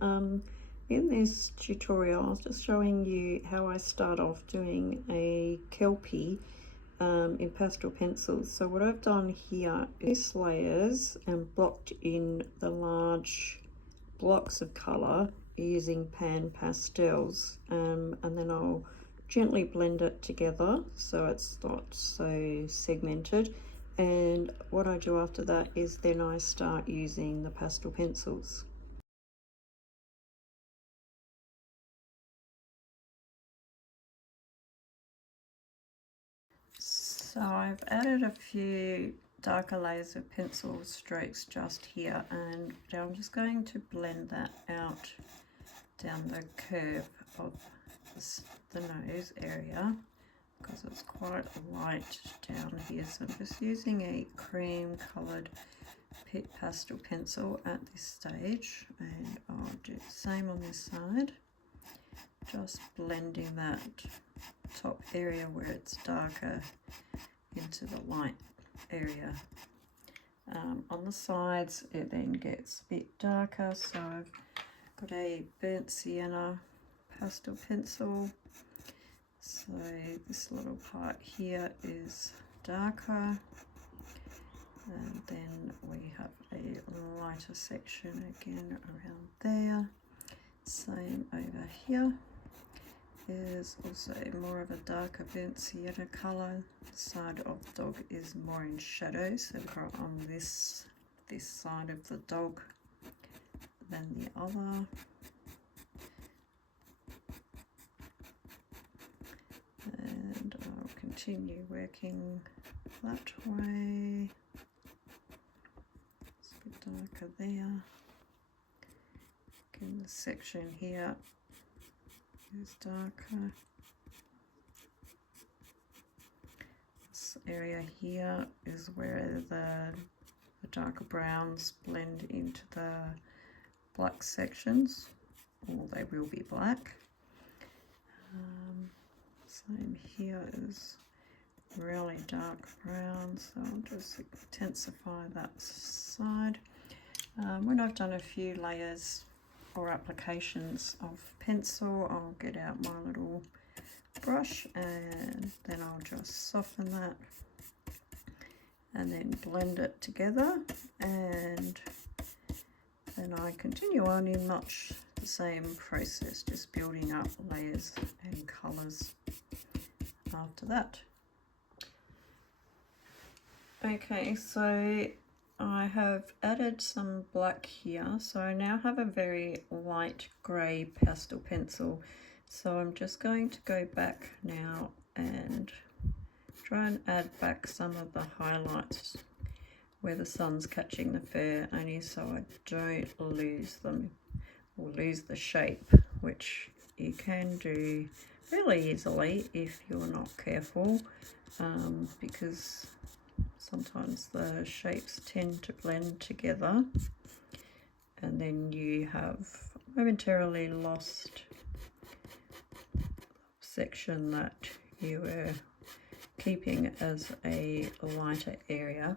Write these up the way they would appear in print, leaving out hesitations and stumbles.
In this tutorial I was just showing you how I start off doing a Kelpie in pastel pencils. So what I've done here is layers and blocked in the large blocks of colour using PanPastels, and then I'll gently blend it together so it's not so segmented. And what I do after that is then I start using the pastel pencils. So I've added a few darker layers of pencil strokes just here, and I'm just going to blend that out down the curve of the nose area because it's quite light down here. So I'm just using a cream coloured Pitt pastel pencil at this stage, and I'll do the same on this side, just blending that top area where it's darker into the light area. On the sides it then gets a bit darker, so I've got a burnt sienna pastel pencil. So this little part here is darker, and then we have a lighter section again around there. Same over here. Is also more of a darker burnt sienna colour. The side of the dog is more in shadow, so we're on this side of the dog than the other. And I'll continue working that way. It's a bit darker there. Again, the section here is darker. This area here is where the darker browns blend into the black sections, or they will be black. Same here is really dark brown, so I'll just intensify that side. When I've done a few layers or applications of pencil, I'll get out my little brush and then I'll just soften that and then blend it together, and then I continue on in much the same process, just building up layers and colours after that. Okay, so I have added some black here, so I now have a very light grey pastel pencil. So I'm just going to go back now and try and add back some of the highlights where the sun's catching the fur, only so I don't lose them or lose the shape, which you can do really easily if you're not careful, because sometimes the shapes tend to blend together and then you have momentarily lost the section that you were keeping as a lighter area.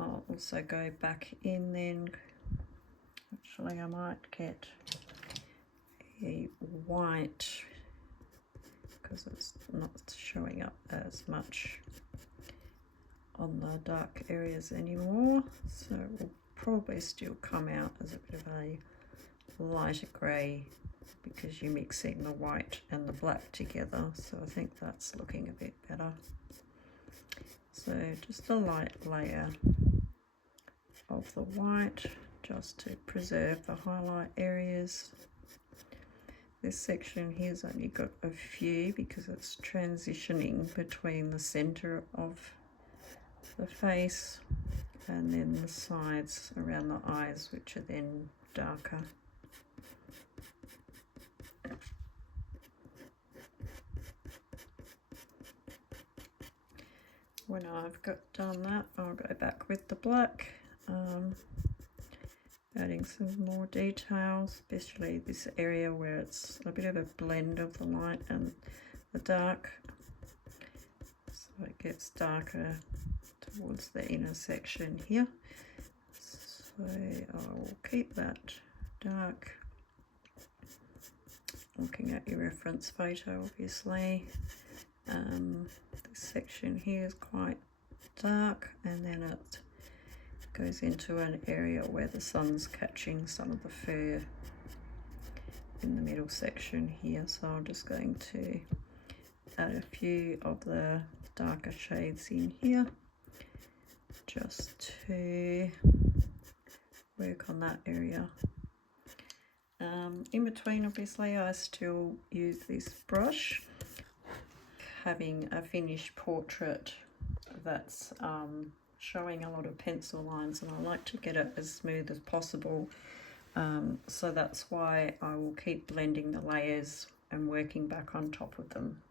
I'll also go back in then. Actually, I might get a white because it's not showing up as much on the dark areas anymore, so it will probably still come out as a bit of a lighter grey because you're mixing the white and the black together. So I think that's looking a bit better. So just a light layer of the white just to preserve the highlight areas. This section here's only got a few because it's transitioning between the center of the face and then the sides around the eyes, which are then darker. When I've done that, I'll go back with the black, adding some more details, especially this area where it's a bit of a blend of the light and the dark, so it gets darker towards the inner section here. So I'll keep that dark. Looking at your reference photo, obviously. This section here is quite dark, and then it goes into an area where the sun's catching some of the fur in the middle section here. So I'm just going to add a few of the darker shades in here just to work on that area. In between, obviously, I still use this brush, having a finished portrait that's showing a lot of pencil lines, and I like to get it as smooth as possible. So that's why I will keep blending the layers and working back on top of them.